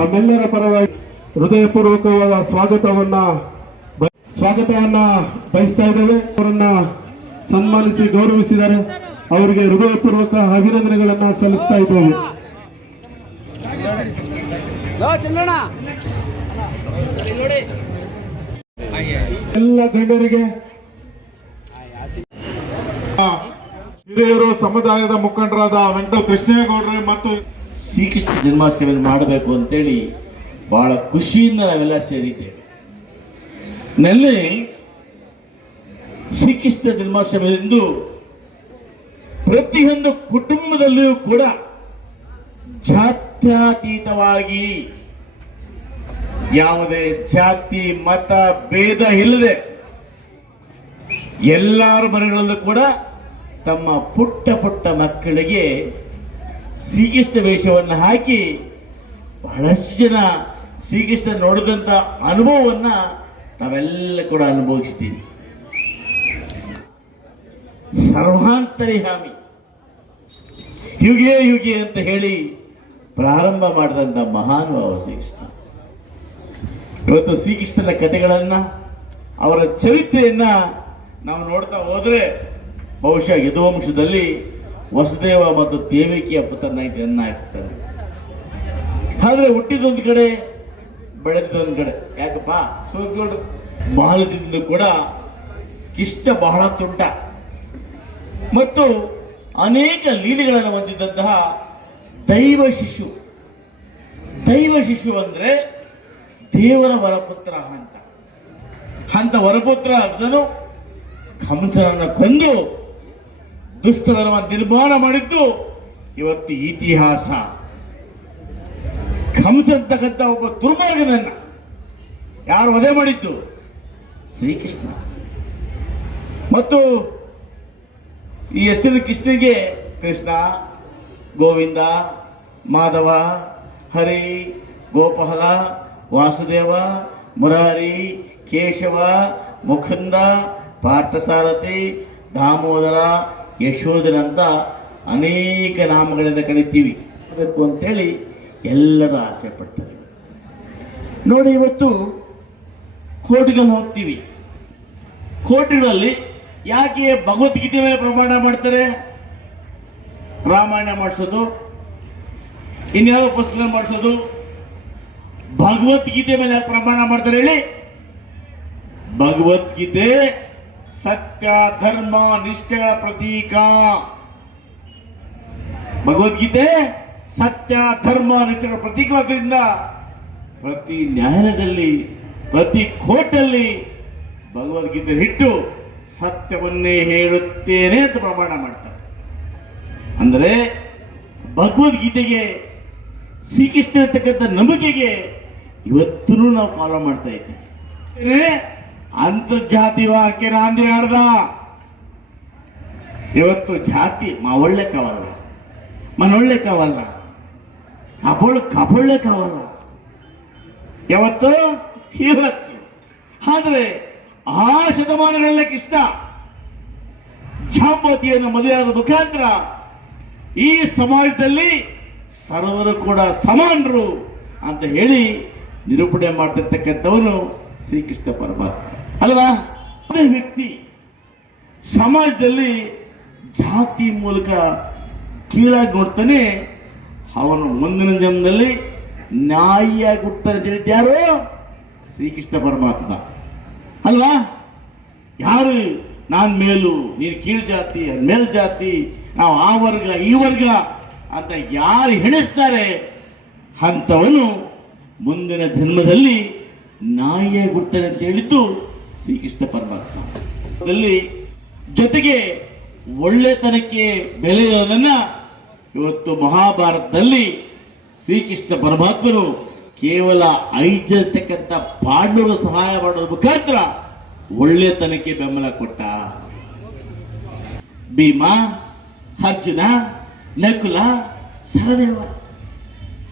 ತಮ್ಮೆಲ್ಲರ ಪರವಾಗಿ ಹೃದಯಪೂರ್ವಕವಾದ ಸ್ವಾಗತವನ್ನ ಸ್ವಾಗತವನ್ನ ಬಯಸ್ತಾ ಇದ್ದೇವೆ. ಅವರನ್ನ ಸನ್ಮಾನಿಸಿ ಗೌರವಿಸಿದ್ದಾರೆ ಅವರಿಗೆ ಹೃದಯಪೂರ್ವಕ ಅಭಿನಂದನೆಗಳನ್ನ ಸಲ್ಲಿಸ್ತಾ ಇದ್ದೇವೆ. ಎಲ್ಲ ಗಣ್ಯರಿಗೆ ಹಿರಿಯರು ಸಮುದಾಯದ ಮುಖಂಡರಾದ ವೆಂಕಟ ಕೃಷ್ಣೇಗೌಡರು ಮತ್ತು ಶ್ರೀಕೃಷ್ಣ ಜನ್ಮಾಷ್ಟಮಿಯನ್ನು ಮಾಡಬೇಕು ಅಂತೇಳಿ ಬಹಳ ಖುಷಿಯಿಂದ ನಾವೆಲ್ಲ ಸೇರಿದ್ದೇವೆ. ನಲ್ಲಿ ಶ್ರೀಕೃಷ್ಣ ಜನ್ಮಾಷ್ಟಮಿಯಂದು ಪ್ರತಿಯೊಂದು ಕುಟುಂಬದಲ್ಲಿಯೂ ಕೂಡ ಜಾತ್ಯಾತೀತವಾಗಿ ಯಾವುದೇ ಜಾತಿ, ಮತ, ಭೇದ ಇಲ್ಲದೆ ಎಲ್ಲರ ಮನೆಗಳಲ್ಲೂ ಕೂಡ ತಮ್ಮ ಪುಟ್ಟ ಪುಟ್ಟ ಮಕ್ಕಳಿಗೆ ಶ್ರೀಕೃಷ್ಣ ವೇಷವನ್ನು ಹಾಕಿ ಬಹಳಷ್ಟು ಜನ ಶ್ರೀಕೃಷ್ಣ ನೋಡಿದಂಥ ಅನುಭವವನ್ನು ತಾವೆಲ್ಲ ಕೂಡ ಅನುಭವಿಸ್ತೀರಿ. ಸರ್ವಾಂತರಿಹಾಮಿ ಯುಗೆ ಯುಗೆ ಅಂತ ಹೇಳಿ ಪ್ರಾರಂಭ ಮಾಡಿದಂಥ ಮಹಾನುಭಾವ ಶ್ರೀಕೃಷ್ಣ. ಇವತ್ತು ಶ್ರೀಕೃಷ್ಣನ ಕಥೆಗಳನ್ನು, ಅವರ ಚರಿತ್ರೆಯನ್ನು ನಾವು ನೋಡ್ತಾ ಹೋದರೆ ಬಹುಶಃ ಯದುವಂಶದಲ್ಲಿ ವಸುದೇವ ಮತ್ತು ದೇವಿಕೆಯ ಪುತ್ರನಾಗಿ ಜನ್ಮ ಆಗ್ತಾನೆ ಆದ್ರೆ ಹುಟ್ಟಿದೊಂದು ಕಡೆ ಬೆಳೆದಿದ್ದೊಂದು ಕಡೆ. ಯಾಕಪ್ಪ? ಸೋಲ್ಕೊಂಡು ಬಾಲದಿಂದಲೂ ಕೂಡ ಕಿಷ್ಟ ಬಹಳ ತುಂಟ ಮತ್ತು ಅನೇಕ ಲೀಲೆಗಳನ್ನು ಹೊಂದಿದ್ದಂತಹ ದೈವ ಶಿಶು. ದೈವ ಶಿಶು ಅಂದ್ರೆ ದೇವರ ವರಪುತ್ರ ಅಂತ. ಅಂತ ವರಪುತ್ರ ಕಂಸನನ್ನು ಕೊಂದು ದುಷ್ಟತನವನ್ನು ನಿರ್ಮಾಣ ಮಾಡಿದ್ದು ಇವತ್ತು ಇತಿಹಾಸ. ಕಂಸಂತಕ್ಕಂಥ ಒಬ್ಬ ದುರ್ಮಾರ್ಗನನ್ನ ಯಾರು ವಧೆ ಮಾಡಿದ್ದು? ಶ್ರೀಕೃಷ್ಣ. ಮತ್ತು ಈ ಎಷ್ಟಿನ ಕೃಷ್ಣನಿಗೆ ಕೃಷ್ಣ, ಗೋವಿಂದ, ಮಾಧವ, ಹರಿ, ಗೋಪಾಲ, ವಾಸುದೇವ, ಮುರಾರಿ, ಕೇಶವ ಮುಖಂದ ಪಾರ್ಥಸಾರಥಿ, ದಾಮೋದರ ಯಶೋಧನ ಅಂತ ಅನೇಕ ನಾಮಗಳಿಂದ ಕರಿತೀವಿ. ಬೇಕು ಅಂತೇಳಿ ಎಲ್ಲರೂ ಆಸೆ ಪಡ್ತಾರೆ. ನೋಡಿ, ಇವತ್ತು ಕೋರ್ಟ್ಗಳು ಹೋಗ್ತೀವಿ. ಕೋಟಿಗಳಲ್ಲಿ ಯಾಕೆ ಭಗವದ್ಗೀತೆ ಮೇಲೆ ಪ್ರಮಾಣ ಮಾಡ್ತಾರೆ? ರಾಮಾಯಣ ಮಾಡಿಸೋದು ಇನ್ಯಾವ ಪುಸ್ತಕ ಮಾಡಿಸೋದು, ಭಗವದ್ಗೀತೆ ಮೇಲೆ ಪ್ರಮಾಣ ಮಾಡ್ತಾರೆ ಹೇಳಿ? ಭಗವದ್ಗೀತೆ ಸತ್ಯ, ಧರ್ಮ, ನಿಷ್ಠೆಗಳ ಪ್ರತೀಕ. ಭಗವದ್ಗೀತೆ ಸತ್ಯ, ಧರ್ಮ, ನಿಷ್ಠೆಗಳ ಪ್ರತೀಕ ಆದ್ದರಿಂದ ಪ್ರತಿ ನ್ಯಾಯದಲ್ಲಿ ಪ್ರತಿ ಕೋರ್ಟಲ್ಲಿ ಭಗವದ್ಗೀತೆ ಇಟ್ಟು ಸತ್ಯವನ್ನೇ ಹೇಳುತ್ತೇನೆ ಅಂತ ಪ್ರಮಾಣ ಮಾಡ್ತಾರೆ. ಅಂದರೆ ಭಗವದ್ಗೀತೆಗೆ ಶ್ರೀಕೃಷ್ಣ ಇರ್ತಕ್ಕಂಥ ನಂಬಿಕೆಗೆ ಇವತ್ತೂ ನಾವು ಫಾಲೋ ಮಾಡ್ತಾ ಇದ್ದೀವಿ. ಅಂತರ್ಜಾತಿವಾದಕ್ಕೆ ನಾಂದಿ ಆಡ್ದ ಇವತ್ತು ಜಾತಿ ಮಾ ಒಳ್ಳೆ ಕವಲ್ಲ ಮನೊಳ್ಳೆ ಕವಲ್ಲ ಕಪೊಳ್ಳೆ ಕವಲ್ಲ ಯಾವತ್ತು? ಇವತ್ತು. ಆದ್ರೆ ಆ ಶತಮಾನಗಳಲ್ಲೇ ಇಷ್ಟ. ಜಾಂಬತಿಯನ್ನು ಮದುವೆಯಾದ ಮುಖಾಂತರ ಈ ಸಮಾಜದಲ್ಲಿ ಸರ್ವರು ಕೂಡ ಸಮಾನರು ಅಂತ ಹೇಳಿ ನಿರೂಪಣೆ ಮಾಡ್ತಿರ್ತಕ್ಕಂಥವನು ಶ್ರೀಕೃಷ್ಣ ಪರಮಾತ್ಮ. ಅಲ್ವಾ? ಅದೇ ವ್ಯಕ್ತಿ ಸಮಾಜದಲ್ಲಿ ಜಾತಿ ಮೂಲಕ ಕೀಳಾಗಿ ನೋಡ್ತಾನೆ, ಅವನು ಮುಂದಿನ ಜನ್ಮದಲ್ಲಿ ನ್ಯಾಯಿಯಾಗಿ ಹುಡ್ತಾನೆ ಅಂತ ಶ್ರೀಕೃಷ್ಣ ಪರಮಾತ್ಮ. ಅಲ್ವಾ? ಯಾರು? ನಾನು ಮೇಲು, ನೀನು ಕೀಳು ಜಾತಿ ಮೇಲ್ ಜಾತಿ, ನಾವು ಆ ವರ್ಗ, ಈ ವರ್ಗ ಅಂತ ಯಾರು ಹೆಣಿಸ್ತಾರೆ, ಅಂಥವನು ಮುಂದಿನ ಜನ್ಮದಲ್ಲಿ ನಾಯಿಯಾಗಿ ಹುಡ್ತಾನೆ ಅಂತ ಹೇಳಿದ್ದು ಶ್ರೀಕೃಷ್ಣ ಪರಮಾತ್ಮ. ದಲ್ಲಿ ಜೊತೆಗೆ ಒಳ್ಳೆತನಕ್ಕೆ ಬೆಲೆ ಇರೋದನ್ನ ಇವತ್ತು ಮಹಾಭಾರತದಲ್ಲಿ ಶ್ರೀಕೃಷ್ಣ ಪರಮಾತ್ಮನು ಕೇವಲ ಐಜರ್ತಕ್ಕಂಥ ಪಾಂಡವರು ಸಹಾಯ ಮಾಡೋದ್ರ ಮುಖಾಂತರ ಒಳ್ಳೆತನಕ್ಕೆ ಬೆಂಬಲ ಕೊಟ್ಟ. ಭೀಮ, ಅರ್ಜುನ, ನಕುಲ, ಸಹದೇವ.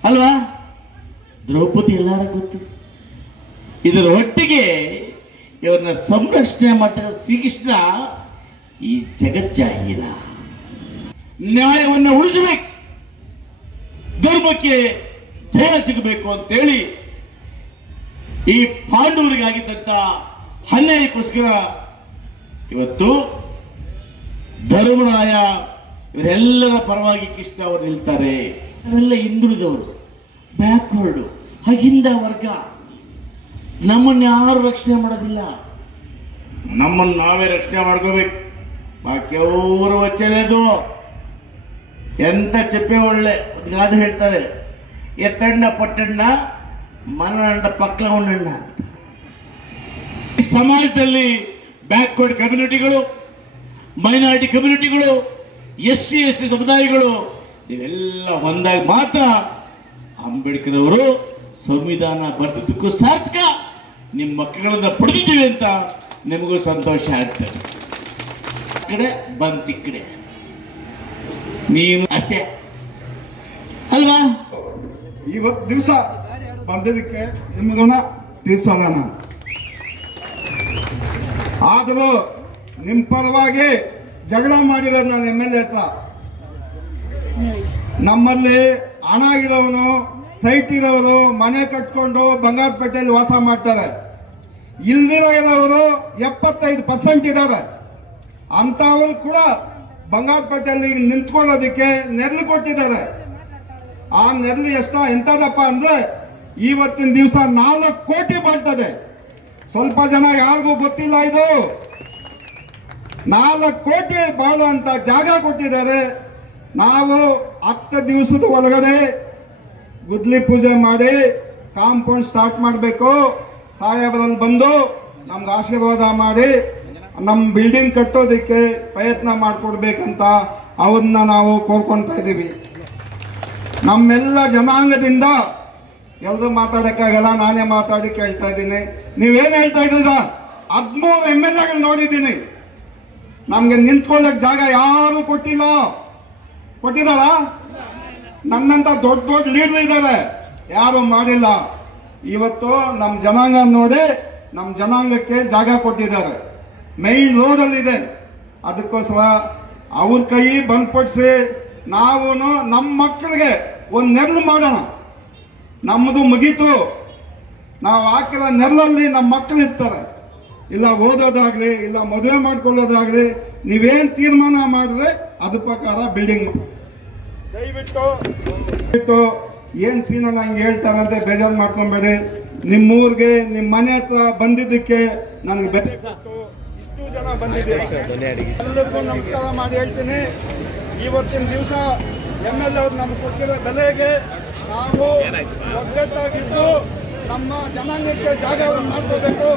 ಅಲ್ವಾ? ದ್ರೌಪದಿ ಎಲ್ಲಾರ ಗೊತ್ತು. ಇದರ ಒಟ್ಟಿಗೆ ಇವರನ್ನ ಸಂರಕ್ಷಣೆ ಮಾಡ್ತಕ್ಕ ಶ್ರೀಕೃಷ್ಣ ಈ ಜಗಜ್ಜಾಹೀರ ನ್ಯಾಯವನ್ನು ಉಳಿಸಬೇಕು. ಧರ್ಮಕ್ಕೆ ಜಯ ಸಿಗಬೇಕು ಅಂತೇಳಿ ಈ ಪಾಂಡವರಿಗಾಗಿದ್ದಂತ ಅನ್ಯಾಯಕ್ಕೋಸ್ಕರ ಇವತ್ತು ಧರ್ಮರಾಯ ಇವರೆಲ್ಲರ ಪರವಾಗಿ ಕೃಷ್ಣ ಅವರು ನಿಲ್ತಾರೆ. ಅವರೆಲ್ಲ ಹಿಂದುಳಿದವರು. ಬ್ಯಾಕ್ವರ್ಡು ಅಹಿಂದ ವರ್ಗ. ನಮ್ಮನ್ನು ಯಾರು ರಕ್ಷಣೆ ಮಾಡೋದಿಲ್ಲ. ನಮ್ಮನ್ನು ನಾವೇ ರಕ್ಷಣೆ ಮಾಡ್ಕೋಬೇಕು. ಬಾಕಿ ಅವರು ವಚ್ಚಲೇದು ಎಂತ ಚಪ್ಪೆ ಒಳ್ಳೆ, ಒಂದು ಗಾದೆ ಹೇಳ್ತಾರೆ. ಎತ್ತಣ್ಣ ಪಟ್ಟಣ್ಣ ಮನಣ್ಣ ಪಕ್ಕ ಉಣ್ಣಣ್ಣ ಅಂತ. ಈ ಸಮಾಜದಲ್ಲಿ ಬ್ಯಾಕ್ವರ್ಡ್ ಕಮ್ಯುನಿಟಿಗಳು, ಮೈನಾರಿಟಿ ಕಮ್ಯುನಿಟಿಗಳು ಎಸ್ ಸಿ ಎಸ್ ಸಿ ಸಮುದಾಯಗಳು, ಇವೆಲ್ಲ ಒಂದಾಗ ಮಾತ್ರ ಅಂಬೇಡ್ಕರ್ ಅವರು ಸಂವಿಧಾನ ಬರೆದಿದ್ದಕ್ಕೂ ಸಾರ್ಥಕ. ನಿಮ್ಮ ಮಕ್ಕಳನ್ನ ಪಡೆದಿದ್ದೀವಿ ಅಂತ ನಿಮಗೂ ಸಂತೋಷ ಆಗ್ತದೆ. ಕಡೆ ಬಂತಿ ಕಡೆ. ನೀನು ಅಷ್ಟೇ. ಅಲ್ವಾ? ಇವತ್ತು ದಿವಸ ಬಂದಿದ್ದಕ್ಕೆ ನಿಮ್ಮದನ್ನ ತಿಳಿಸೋಣ ನಾನು. ಆದರೂ ನಿಮ್ಮ ಪರವಾಗಿ ಜಗಳ ಮಾಡಿರೋದು ನಾನು ಎಂ ಎಲ್ ಎ ಹತ್ರ. ನಮ್ಮಲ್ಲಿ ಹಣ ಇರೋವನು ಸೈಟ್ ಇರೋರು, ಮನೆ ಕಟ್ಕೊಂಡು ಬಂಗಾರಪೇಟೆಯಲ್ಲಿ ವಾಸ ಮಾಡ್ತಾರೆ. ಇಲ್ದಿರೋ ಎಪ್ಪತ್ತೈದು ಪರ್ಸೆಂಟ್ ಇದ್ದಾರೆ. ಅಂಥವರು ಕೂಡ ಬಂಗಾರಪೇಟೆಯಲ್ಲಿ ನಿಂತ್ಕೊಳ್ಳೋದಕ್ಕೆ ನೆರಳು ಕೊಟ್ಟಿದ್ದಾರೆ. ಆ ನೆರಳು ಎಷ್ಟ, ಎಂಥದಪ್ಪ ಅಂದ್ರೆ ಇವತ್ತಿನ ದಿವಸ ನಾಲ್ಕು ಕೋಟಿ ಬಾಳ್ತದೆ ಸ್ವಲ್ಪ ಜನ ಯಾರಿಗೂ ಗೊತ್ತಿಲ್ಲ ಇದು. ನಾಲ್ಕು ಕೋಟಿ ಬಾಳುವಂತ ಜಾಗ ಕೊಟ್ಟಿದ್ದಾರೆ. ನಾವು ಹತ್ತು ದಿವಸದ ಒಳಗಡೆ ಗುದ್ಲಿ ಪೂಜೆ ಮಾಡಿ ಕಾಂಪೌಂಡ್ ಸ್ಟಾರ್ಟ್ ಮಾಡಬೇಕು. ಸಾಹೇಬರಲ್ಲಿ ಬಂದು ನಮ್ಗೆ ಆಶೀರ್ವಾದ ಮಾಡಿ ನಮ್ಮ ಬಿಲ್ಡಿಂಗ್ ಕಟ್ಟೋದಕ್ಕೆ ಪ್ರಯತ್ನ ಮಾಡಿಕೊಡ್ಬೇಕಂತ ಅವ್ರನ್ನ ನಾವು ಕೋರ್ಕೊಳ್ತಾ ಇದ್ದೀವಿ. ನಮ್ಮೆಲ್ಲ ಜನಾಂಗದಿಂದ ಎಲ್ಲರೂ ಮಾತಾಡೋಕ್ಕಾಗಲ್ಲ, ನಾನೇ ಮಾತಾಡಿ ಕೇಳ್ತಾ ಇದ್ದೀನಿ. ನೀವೇನು ಹೇಳ್ತಾ ಇದ್ದೀರ? ಹದಿಮೂರು ಎಂ ಎಲ್ ಎಗಳು ನೋಡಿದ್ದೀನಿ. ನಮಗೆ ನಿಂತ್ಕೊಳ್ಳೋಕೆ ಜಾಗ ಯಾರೂ ಕೊಟ್ಟಿಲ್ಲ. ಕೊಟ್ಟಿದಾರ ನನ್ನಂತ ದೊಡ್ಡ ದೊಡ್ಡ ಲೀಡರ್ ಇದ್ದಾರೆ. ಯಾರು ಮಾಡಿಲ್ಲ. ಇವತ್ತು ನಮ್ಮ ಜನಾಂಗ ನೋಡಿ ನಮ್ಮ ಜನಾಂಗಕ್ಕೆ ಜಾಗ ಕೊಟ್ಟಿದ್ದಾರೆ. ಮೈನ್ ರೋಡಲ್ಲಿದೆ ಅದಕ್ಕೋಸ್ಕರ ಅವ್ರ ಕೈ ಬಂದ್ಪಡಿಸಿ ನಾವು ನಮ್ಮ ಮಕ್ಕಳಿಗೆ ಒಂದು ನೆರಳು ಮಾಡೋಣ. ನಮ್ಮದು ಮುಗೀತು. ನಾವು ಹಾಕಿದ ನೆರಳಲ್ಲಿ ನಮ್ಮ ಮಕ್ಕಳು ಇರ್ತಾರೆ. ಇಲ್ಲ ಓದೋದಾಗ್ಲಿ, ಇಲ್ಲ ಮದುವೆ ಮಾಡ್ಕೊಳ್ಳೋದಾಗ್ಲಿ, ನೀವೇನು ತೀರ್ಮಾನ ಮಾಡಿದ್ರೆ ಅದ್ರ ಪ್ರಕಾರ ಬಿಲ್ಡಿಂಗ್ ದಯವಿಟ್ಟು ಏನ್ ಸೀನ ನಂಗೆ ಹೇಳ್ತಾರಂತೆ ಬೇಜಾರು ಮಾಡ್ಕೊಂಬೇಡಿ. ನಿಮ್ಮೂರಿಗೆ ನಿಮ್ಮ ಮನೆ ಹತ್ರ ಬಂದಿದ್ದಕ್ಕೆ ನನಗೆ ಬೆಲೆ ಇಷ್ಟು ಜನ ಬಂದಿದ್ದೀವಿ ಎಲ್ಲರಿಗೂ ನಮಸ್ಕಾರ ಮಾಡಿ ಹೇಳ್ತೀನಿ. ಇವತ್ತಿನ ದಿವಸ ಎಂ ಎಲ್ ಅವ್ರು ನಮ್ಗೆ ಕೊಟ್ಟಿರೋ ಬೆಲೆಗೆ ನಾವು ಒಗ್ಗಟ್ಟಾಗಿದ್ದು ನಮ್ಮ ಜನಾಂಗಕ್ಕೆ ಜಾಗವನ್ನು ಮಾಡ್ಕೋಬೇಕು.